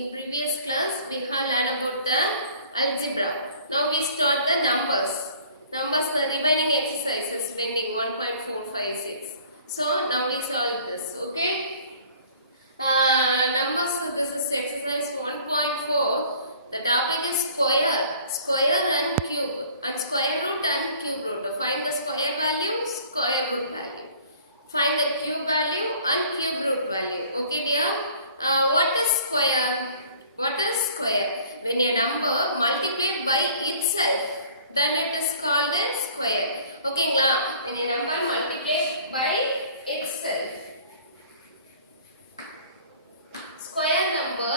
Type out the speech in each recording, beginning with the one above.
In previous class, we have learned about the algebra. Now we start the numbers. Numbers, the remaining exercises pending 1.456. So now we solve this. Okay. Numbers. This is exercise 1.4. The topic is square and cube, and square root and cube root. Find the square value, square root value. Find the cube value and cube root value. Okay, dear. What is square? What is square? When a number multiplied by itself, then it is called as square. Okay, when a number multiplied by itself. Square number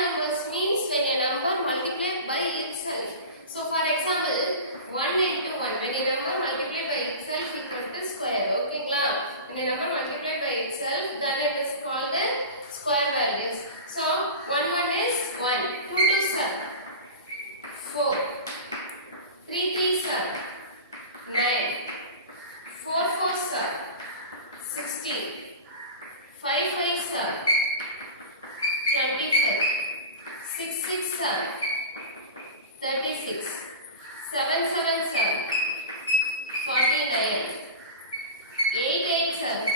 numbers means when a number multiplied by itself. So for example, 1 into 1, when a number multiplied by itself equal to square. Okay, when a number multiplied by itself, then it is called the square values. So 1 is 1, 2 2s are 4, 3 3s are 9, 4 4s are 16, 5 5s are 25, 6 6 are 36, 7 7s are 49, 8 8s are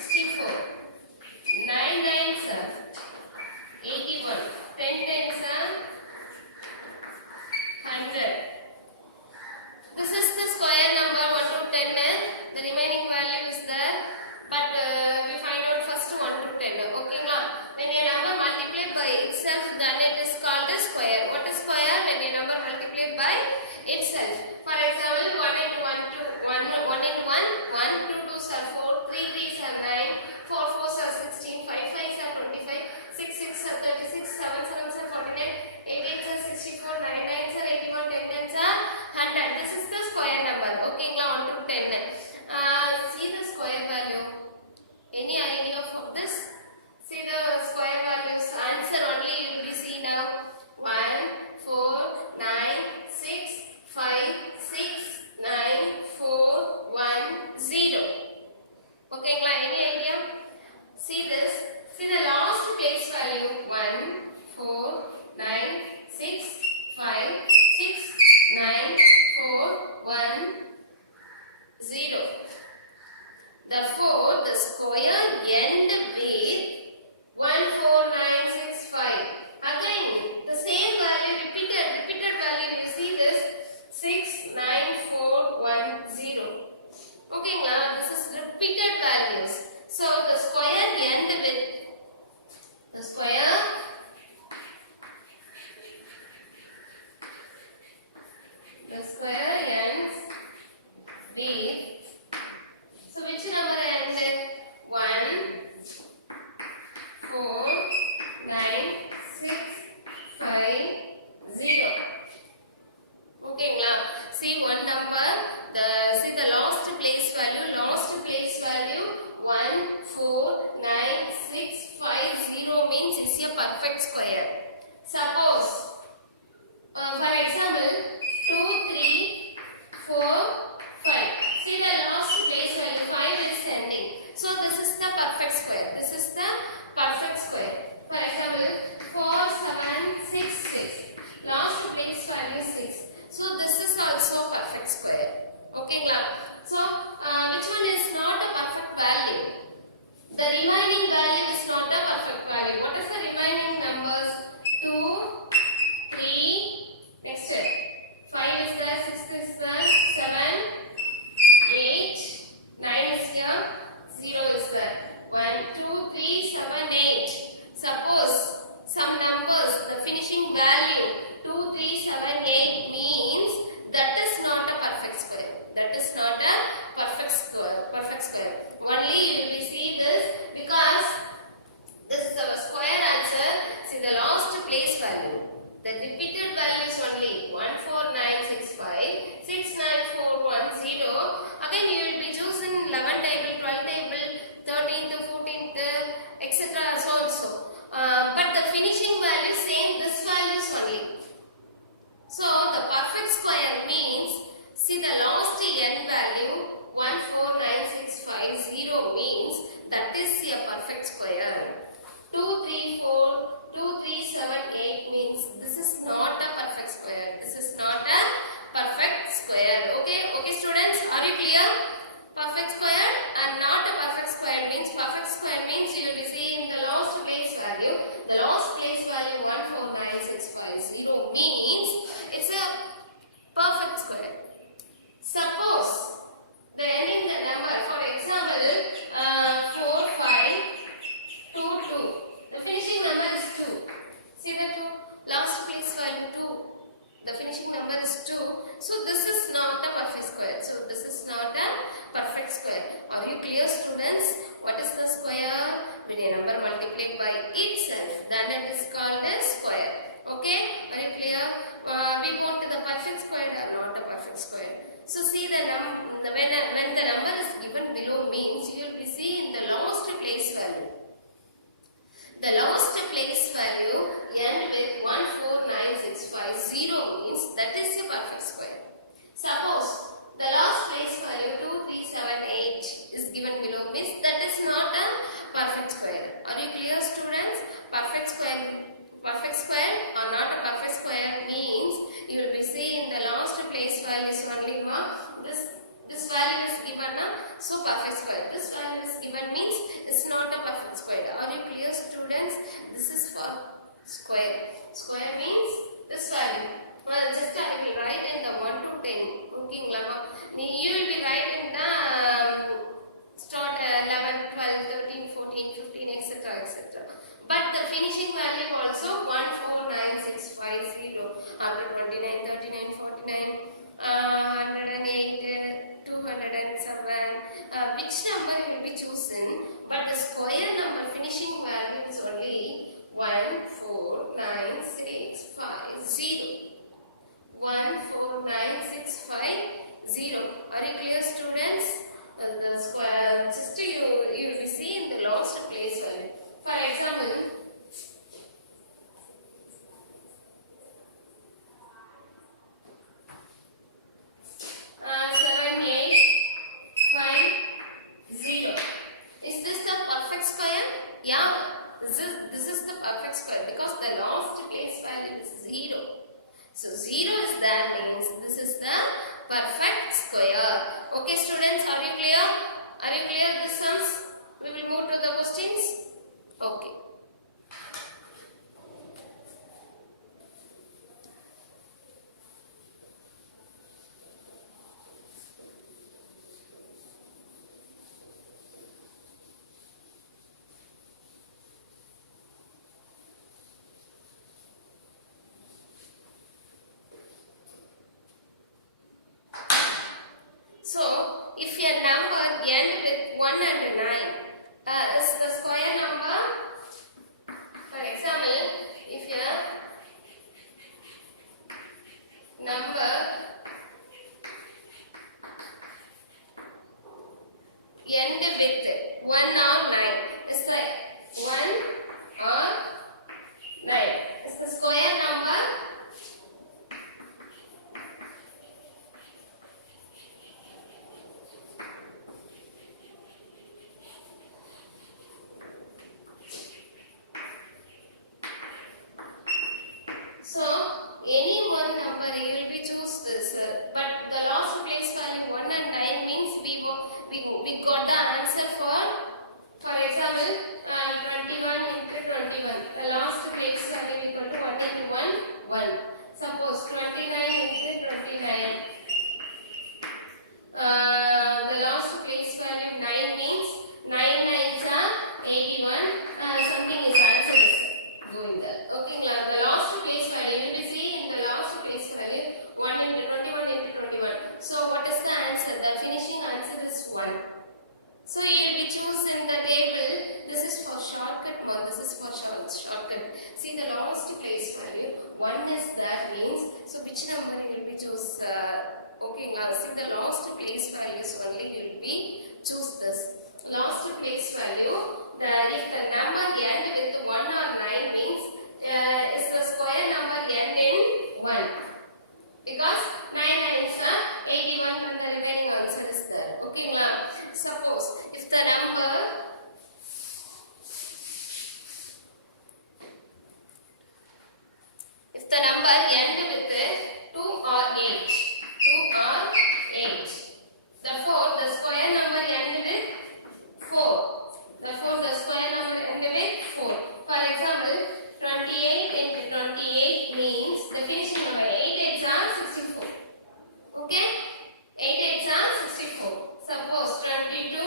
64, 9 9s are 81, 10 10s are 100. This is the square number 1 to 10. The remaining value is there, but we find out first 1 to 10. Okay, when a number multiplied by itself, then it is called a square. What is square? When a number multiplied by itself. For example, 1 into 1 to 1 perfect square. This value is given means it's not a perfect square. Are you clear, students? This is for square. Square means this value. Just I will write in the 1 to 10. Okay, you will be write in the start 11, 12, 13, 14, 15, etc. etc. But the finishing value also 1, 4, 9, 6, 5, 0. After 29, 39, 49, 108, 207. Which number you will be chosen? But the square number finishing value is only 1, 4, 9, 6, 5, 0. 1, 4, 9, 6, 5, 0. Are you clear, students? The square, just you will be seeing the last place value. For example, 7, 8, 5, 0. Is this the perfect square? Yeah, this is the perfect square because the last place value is 0. So 0 is that means this is the perfect square. Okay, students, are you clear? Are you clear with the sums? We will go to the questions. Okay. So, if your number end with 1 and 9 is the square number, for example, if your number end with 1 or 9, it's like 1 or 9. It's the square number. So, any one number you will be choose this, but the last place value 1 and 9 means we got the answer for example, 21 into 21. The last place value equal to 1 into 1, 1. Suppose 29 into 29. The last place value 9 means 9 nines are 81. Something is answer is going there. Okay, the last place value you will see in the last place value 1 into 21 into 21. So what is the answer? The finishing answer is 1. So you will be choosing the table. This is for shortcut mode. This is for shortcut. See the last place value 1 is that means. So which number you will be choose? Okay, see the last place values only you will be choose this. Last place value. If the number end with 1 or 9 means is the square number end in 1. Because 9 nines are 81 and the remaining answer is there. Okay, now suppose if the number end with 2 or 8, 2 or 8. Therefore, the square number end with 4. Therefore, the square number end with 4. For example, 28 into 28 means the finishing number 8 8s are 64. Okay? 8 8s are 64. Suppose 22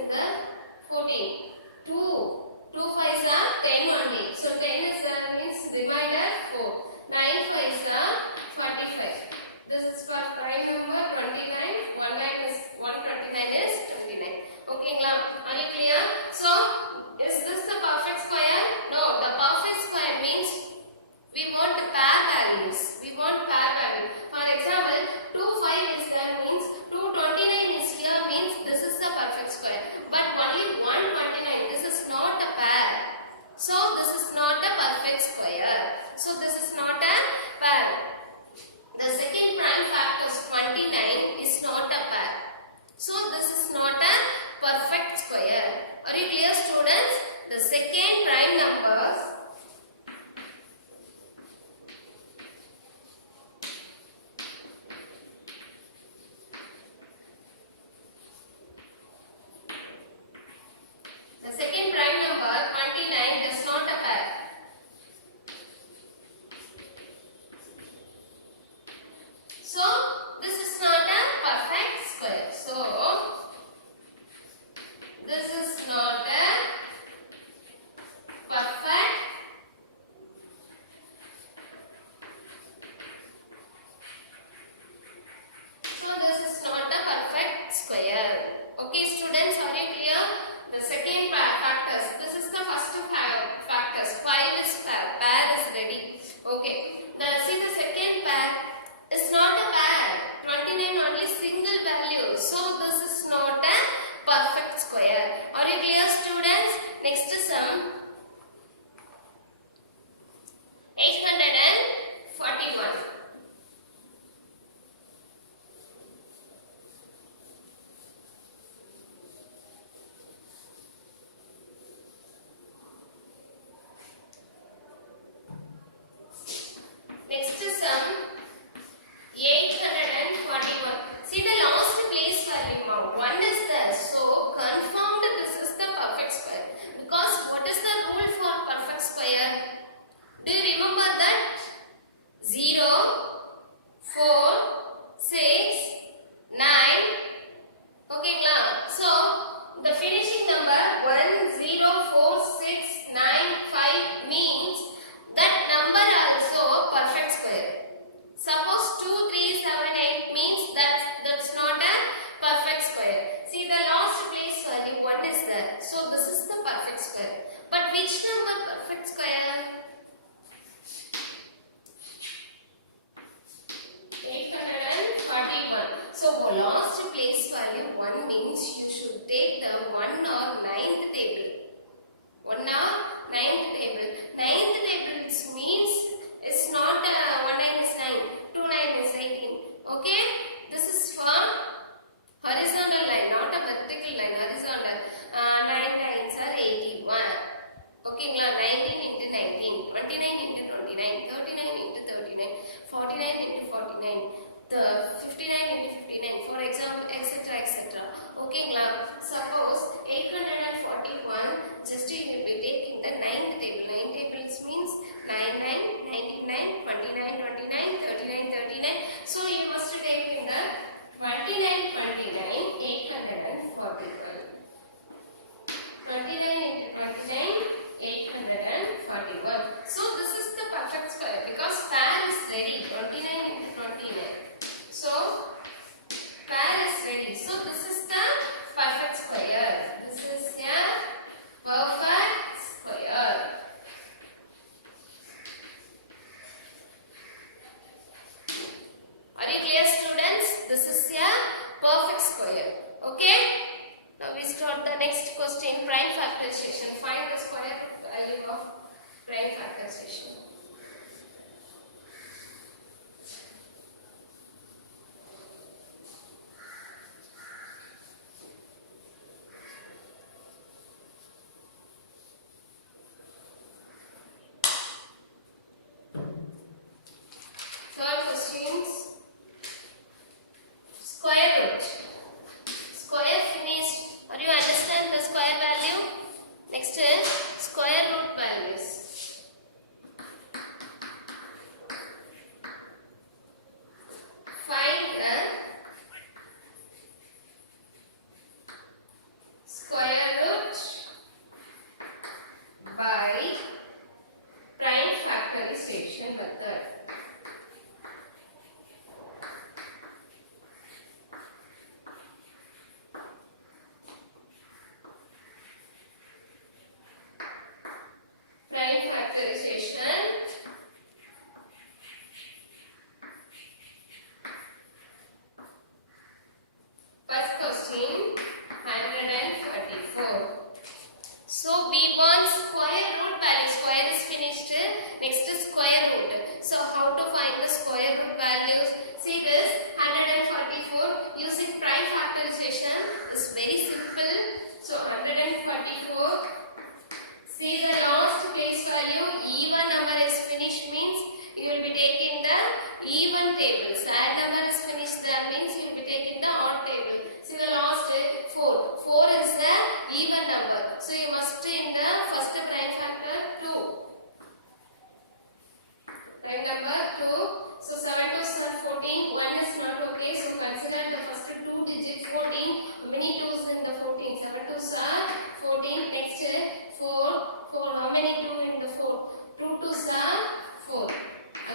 in the 14. 2 5s are 10 only. So 10 is there means remainder 4. 9 5s are 45. This is for prime number 29. 129 is 29. Okay, are you clear? So is this the perfect square? No, the perfect square means we want pair values. We want pair value. For example, 2 5 is there means 229 is here means this is the perfect square. But only 129. This is not a pair. So this is not a perfect square. So this is not a pair. The second prime factors 29 is not a pair. So this is not a perfect square. Are you clear, students? The second prime numbers is not a pair. So this is not a perfect square. So this is not a perfect square. Okay, students, are you clear? The second factors. This is the first factors. 5 is pair is ready. Okay. See the second pair is not a pair. 29 only single value. So this is not a perfect square. Are you clear, students? Next sum. 841. Next sum 841. See the last place value now. 1 is there. So confirmed this is the perfect square. Because what is the rule for perfect square? Do you remember that? 0, 4, 6, 9. Okay, so the finishing number 1, 0, 4, 6, 9, 5 means that number also perfect square. Suppose 2, 3, 7, 8 means that's not a perfect square. See the last place value 1 is there. So this is the perfect square. But which number perfect square? 841. So last place value 1 means you should take the 1 or 9th table. 1 or 9th table. 9th table means it's not 1 9 is 9, 2 9 is 18. Okay? This is for horizontal line, not a vertical line. Horizontal. 9 9s are 81. Okay, 19 into 19, 29 into 29, 39 into 39, 49 into 49, the 59 into 59, for example, etc. etc. Okay, suppose 841, just you will be taking the 9th table. 9 tables means 9 9, 99, 29 29, 39 39. So you must take in the 29 29, 841. 29 into 29, 841. So this is the perfect square because pair is ready. 29 into 29. So pair is ready. So this is the perfect square. This is a perfect square. Are you clear, students? This is a perfect square. Okay? Now we start the next question, prime factorization. Find the square root value of prime factorization. Third questions. Square root. Square finished. Are you understand the square value? Next is square root values. first in the first prime factor 2. Prime number 2. So 7 to 14. 1 is not okay. So consider the first two digits 14. How many 2's in the 14? 7 to 14. Next 4. 4. How many 2 in the 4? 2 to 4.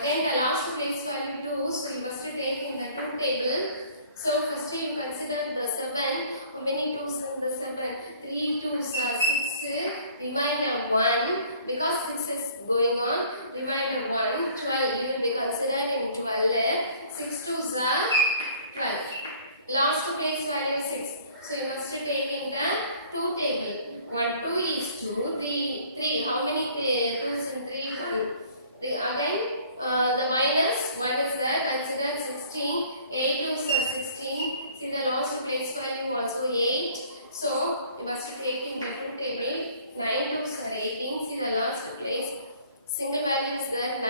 Again the last place value 2. So you must take in the 2 table. So first you consider the 7. How many 2's in the 7? 3 2's are 6. Remainder 1. Because 6 is going on. Remainder 1. 12. You will be considered in 12. 6 2's are 12. Last place value 6. So you must take in the 2 table. 1 2 is 2. 3. How many 2's in 3? 1. Again the minus 1 is there. Consider 16. 8 2's are 16. See the last place value also 8. So you must take in the 2 table. 9 2's are 18. See the last place. Single value is there. 9.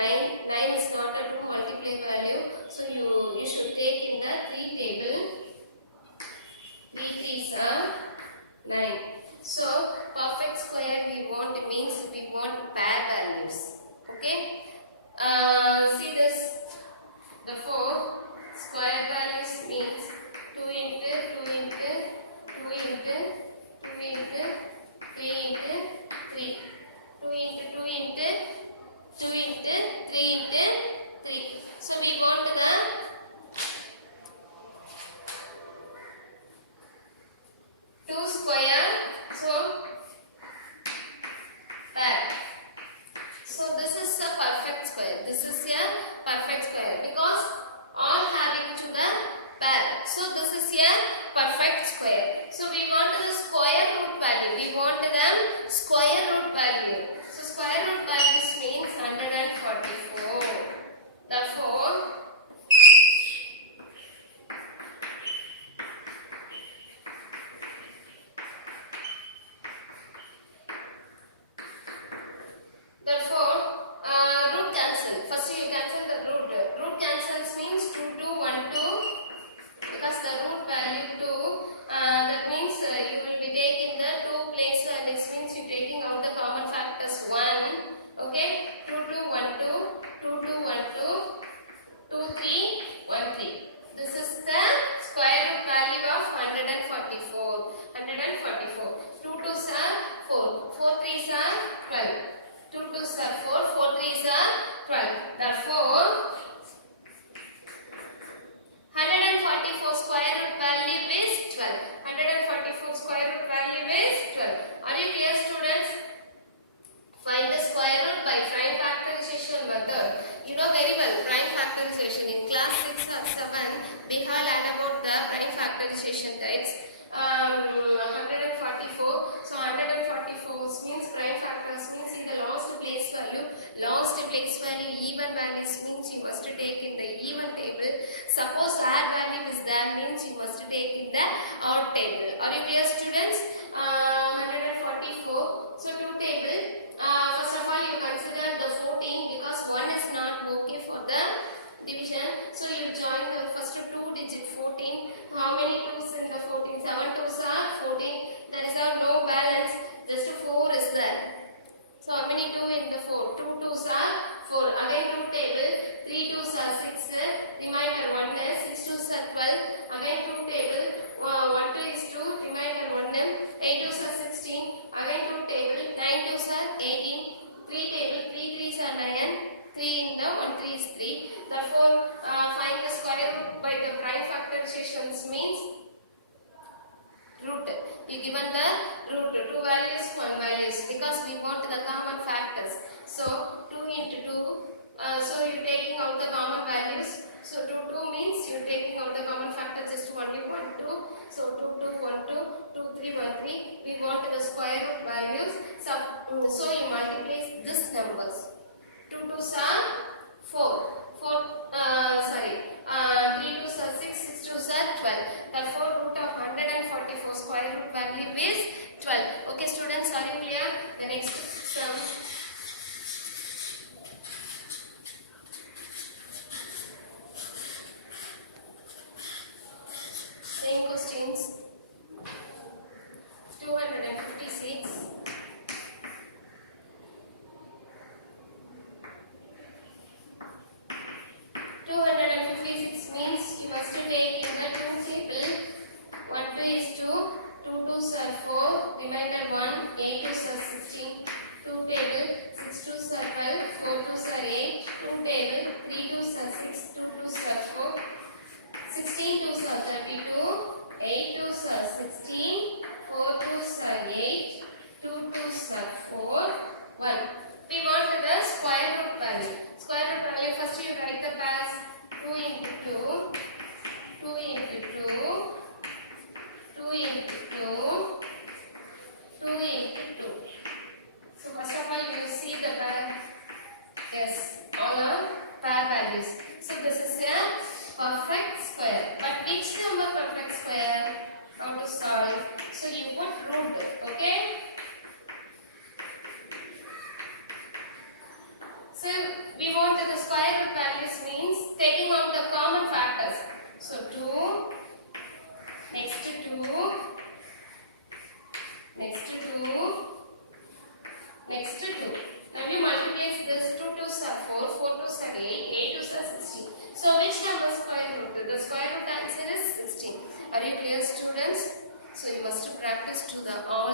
9 is not a 2 multiply value. So you should take in the 3 table. 3 3's are 9. So perfect square we want means we want pair values. Okay. See this. The 4 square values means 2 into 2 into 2 into 2 into 3 into 3. 2 into 2 into 2 into 3 into 3. So we want the 2 square. So pair. So this is a perfect square. This is a perfect square because all having to the pair. So this is a perfect square. So we want the square root value. We want the square root value. So square root values means 144. Therefore, root cancel. First you cancel the root. Root cancels means 2 2 1 2 because the root value 2. That means you will be taking the 2 place. Next means you taking out the common factors 1. Okay. 2 2 1 2 2 2 1 2 2 3 1 3. This is the square root value of 144. 144. 2 2's are 4. 4 3's are 12. 2 2's are 4, 4 3's are 12. Therefore, 144 square root value is 12. 144 square root value is 12. Are you clear, students? Find the square root by prime factorization method. You know very well prime factorization. In class 6 or 7, we have learned about the prime factorization types. 144. So 144 means prime factors means in the last place value. Last place value even values means you must take in the even table. Suppose odd value is there means you must take in the odd table. Are you clear, students? 144. So 2 table. First of all you consider the 14 because 1 is not okay for the division. So you join the first 2 digit 14. How many 2's in the 14? 7 2's are 14. There is no balance. Just 4 is there. So how many 2 in the 4? 2 2's are 4. Again 2 table. 3 2's are 6. Remainder 1 is 6 2's are 12. Again 2 table. 1 2 is 2. Remainder 1 is 8 2's are 16. Again 2 table. 9 2's are 18. 3 table. 3 3's are 9. 3 in the 1 3 is 3. Therefore, find the square root by the prime factorizations means root. You given the root 2 values, 1 values because we want the common factors. So 2 into 2. So you taking out the common values. So 2 2 means you taking out the common factors just only 1 2. So 2 2 1 2 2 3 1 3. We want the square root values. So you multiply this numbers. 2 2's are 4. 4 sorry. 3 2's are 6. 6 2's are 12. Therefore, root of 144 square root value is 12. Okay, students, are you clear? The next sum. Same questions. 256. 2. Next 2. Next 2. Now you multiply this. 2 2s are 4. 4 2s are 8. 8 2s are 16. So which number square root? The square root answer is 16. Are you clear, students? So you must practice to the all